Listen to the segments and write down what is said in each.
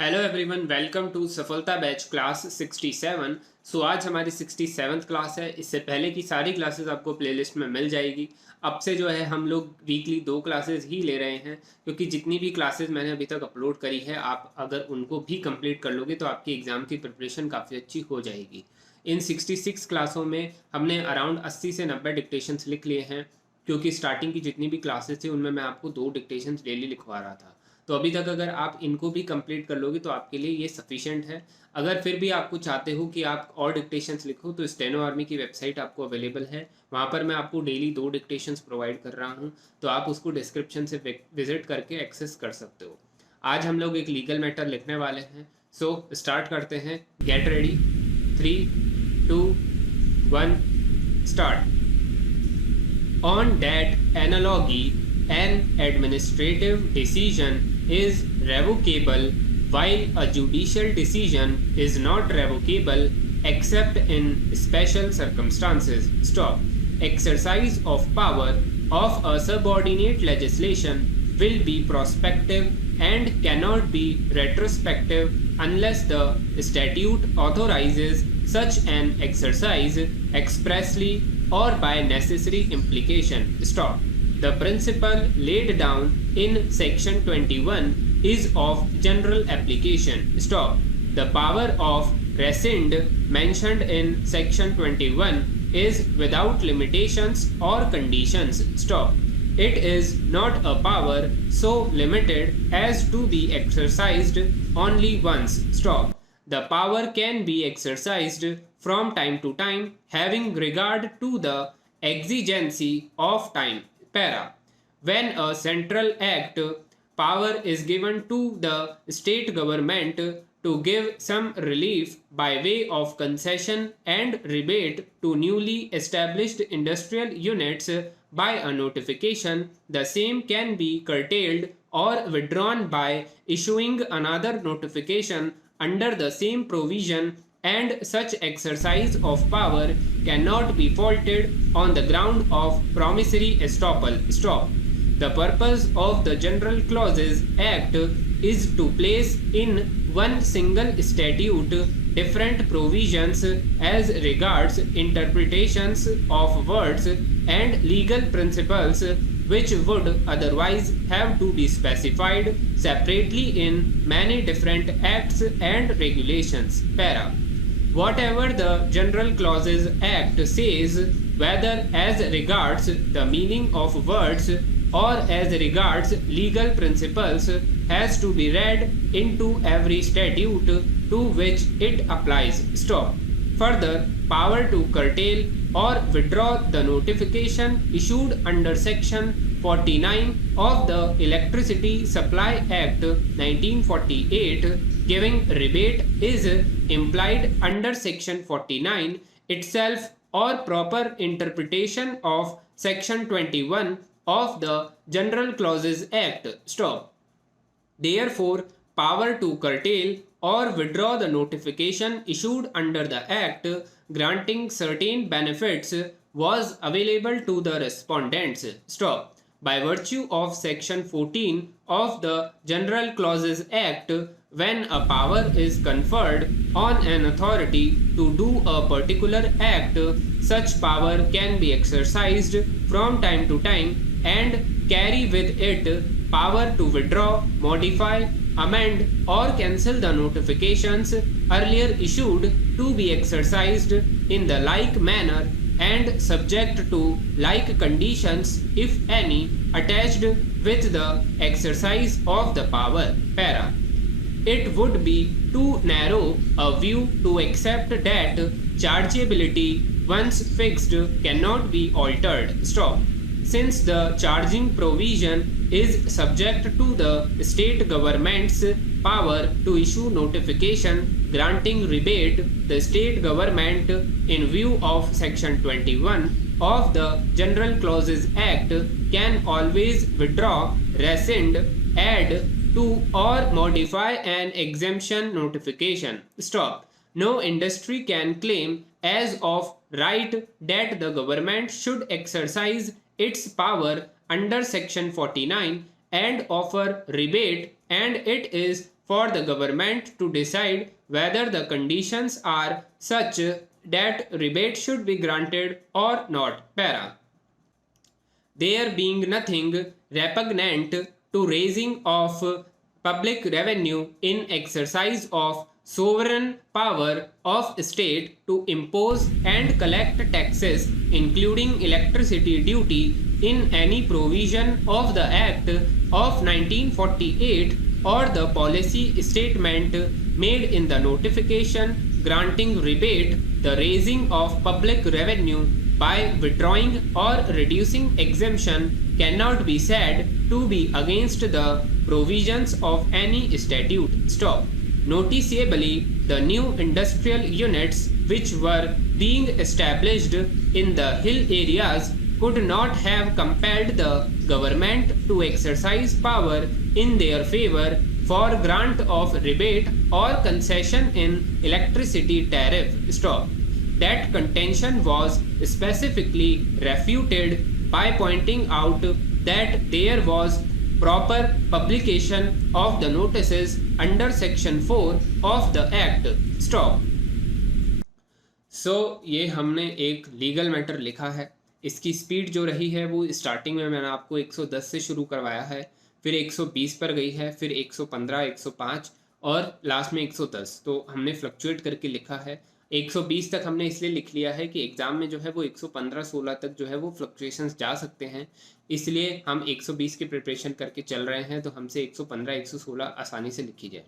Hello everyone, welcome to सफलता batch class 67। आज हमारी 67th क्लास है। इससे पहले की सारी क्लासेस आपको प्लेलिस्ट में मिल जाएगी। अब से जो है हम लोग वीकली 2 क्लासेस ही ले रहे हैं, क्योंकि जितनी भी क्लासेस मैंने अभी तक अपलोड करी है, आप अगर उनको भी कंप्लीट कर लोगे तो आपकी एग्ज़ाम की प्रिपरेशन काफ़ी अच्छी हो जाएगी। इन 66 क्लासों में हमने अराउंड 80 से 90 डिक्टेशंस लिख लिए हैं, क्योंकि स्टार्टिंग की जितनी भी क्लासेस थी उनमें मैं आपको 2 डिक्टेशंस डेली लिखवा रहा था। तो अभी तक अगर आप इनको भी कंप्लीट कर लोगे तो आपके लिए ये सफिशिएंट है। अगर फिर भी आपको चाहते हो कि आप और डिक्टेशंस लिखो तो स्टेनो आर्मी की वेबसाइट आपको अवेलेबल है। वहाँ पर मैं आपको डेली 2 डिक्टेशंस प्रोवाइड कर रहा हूँ, तो आप उसको डिस्क्रिप्शन से विजिट करके एक्सेस कर सकते हो। आज हम लोग एक लीगल मैटर लिखने वाले हैं। स्टार्ट करते हैं। Get ready. 3, 2, 1 start. On that analogy, an administrative decision is revocable while a judicial decision is not revocable except in special circumstances. Stop. Exercise of power of a subordinate legislation will be prospective and cannot be retrospective unless the statute authorizes such an exercise expressly or by necessary implication. Stop. The principle laid down in section 21 is of general application. Stop. The power of rescind mentioned in section 21 is without limitations or conditions. Stop. It is not a power so limited as to be exercised only once. Stop. The power can be exercised from time to time, having regard to the exigency of time. Para. When a central act power is given to the state government to give some relief by way of concession and rebate to newly established industrial units by a notification, the same can be curtailed or withdrawn by issuing another notification under the same provision, and such exercise of power cannot be faulted on the ground of promissory estoppel. Stop. The purpose of the General Clauses Act is to place in one single statute different provisions as regards interpretations of words and legal principles which would otherwise have to be specified separately in many different acts and regulations. Para. Whatever the General Clauses Act says, whether as regards the meaning of words or as regards legal principles, has to be read into every statute to which it applies. Stop. Further, power to curtail or withdraw the notification issued under section 49 of the Electricity Supply Act 1948 giving rebate is implied under section 49 itself, or proper interpretation of section 21 of the General Clauses Act. Stop. Therefore, power to curtail or withdraw the notification issued under the Act granting certain benefits was available to the respondents. Stop. By virtue of section 14 of the General Clauses Act, when a power is conferred on an authority to do a particular act, such power can be exercised from time to time and carry with it power to withdraw, modify, amend, or cancel the notifications earlier issued to be exercised in the like manner and subject to like conditions, if any, attached with the exercise of the power. Para. It would be too narrow a view to accept that chargeability, once fixed, cannot be altered. Stop. Since the charging provision is subject to the state government's power to issue notification granting rebate, the state government, in view of section 21 of the General Clauses Act, can always withdraw, rescind, add to, or modify an exemption notification. Stop. No industry can claim as of right that the government should exercise its power under section 49 and offer rebate, and it is for the government to decide whether the conditions are such that rebate should be granted or not. Para. There being nothing repugnant to raising of public revenue in exercise of sovereign power of state to impose and collect taxes including electricity duty in any provision of the act of 1948 or the policy statement made in the notification granting rebate, the raising of public revenue by withdrawing or reducing exemption cannot be said to be against the provisions of any statute. Stop. Noticeably, the new industrial units which were being established in the hill areas could not have compelled the government to exercise power in their favor for grant of rebate or concession in electricity tariff. Stop. That contention was specifically refuted by pointing out that there was proper publication of the notices under section 4 of the act. Stop. ये हमने एक legal matter लिखा है. इसकी speed जो रही है वो स्टार्टिंग में मैंने आपको 110 से शुरू करवाया है, फिर 120 पर गई है, फिर 115, 105 और लास्ट में 110. तो हमने फ्लक्चुएट करके लिखा है. 120 तक हमने इसलिए लिख लिया है कि एग्जाम में जो है वो 115-16 तक जो है वो फ्लक्चुएशंस जा सकते हैं, इसलिए हम 120 की प्रिपरेशन करके चल रहे हैं. तो हमसे 115-116 आसानी से लिखी जाए.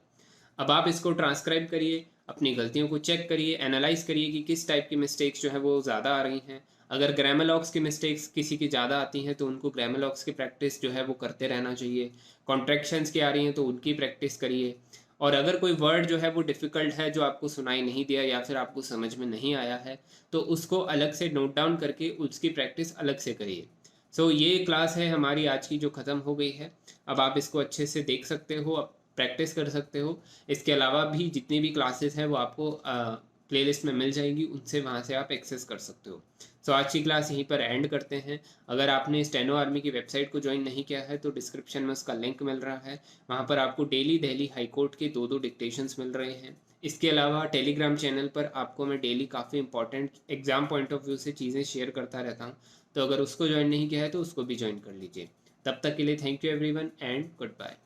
अब आप इसको ट्रांसक्राइब करिए, अपनी गलतियों को चेक करिए, एनालाइज करिए कि किस टाइप की मिस्टेक्स जो है वो ज़्यादा आ रही हैं. अगर ग्रामर की मिस्टेक्स किसी की ज़्यादा आती हैं तो उनको ग्रामर की प्रैक्टिस जो है वो करते रहना चाहिए. कॉन्ट्रैक्शंस की आ रही हैं तो उनकी प्रैक्टिस करिए. और अगर कोई वर्ड जो है वो डिफ़िकल्ट है जो आपको सुनाई नहीं दिया या फिर आपको समझ में नहीं आया है तो उसको अलग से नोट डाउन करके उसकी प्रैक्टिस अलग से करिए. ये क्लास है हमारी आज की जो ख़त्म हो गई है. अब आप इसको अच्छे से देख सकते हो, प्रैक्टिस कर सकते हो. इसके अलावा भी जितनी भी क्लासेस हैं वो आपको प्लेलिस्ट में मिल जाएंगी, उनसे वहाँ से आप एक्सेस कर सकते हो. आज की क्लास यहीं पर एंड करते हैं. अगर आपने स्टेनो आर्मी की वेबसाइट को ज्वाइन नहीं किया है तो डिस्क्रिप्शन में उसका लिंक मिल रहा है. वहाँ पर आपको डेली दिल्ली हाई कोर्ट के 2-2 डिक्टेशंस मिल रहे हैं. इसके अलावा टेलीग्राम चैनल पर आपको मैं डेली काफ़ी important exam point of view से चीज़ें शेयर करता रहता हूँ. तो अगर उसको ज्वाइन नहीं किया है तो उसको भी ज्वाइन कर लीजिए. तब तक के लिए thank you everyone and good bye.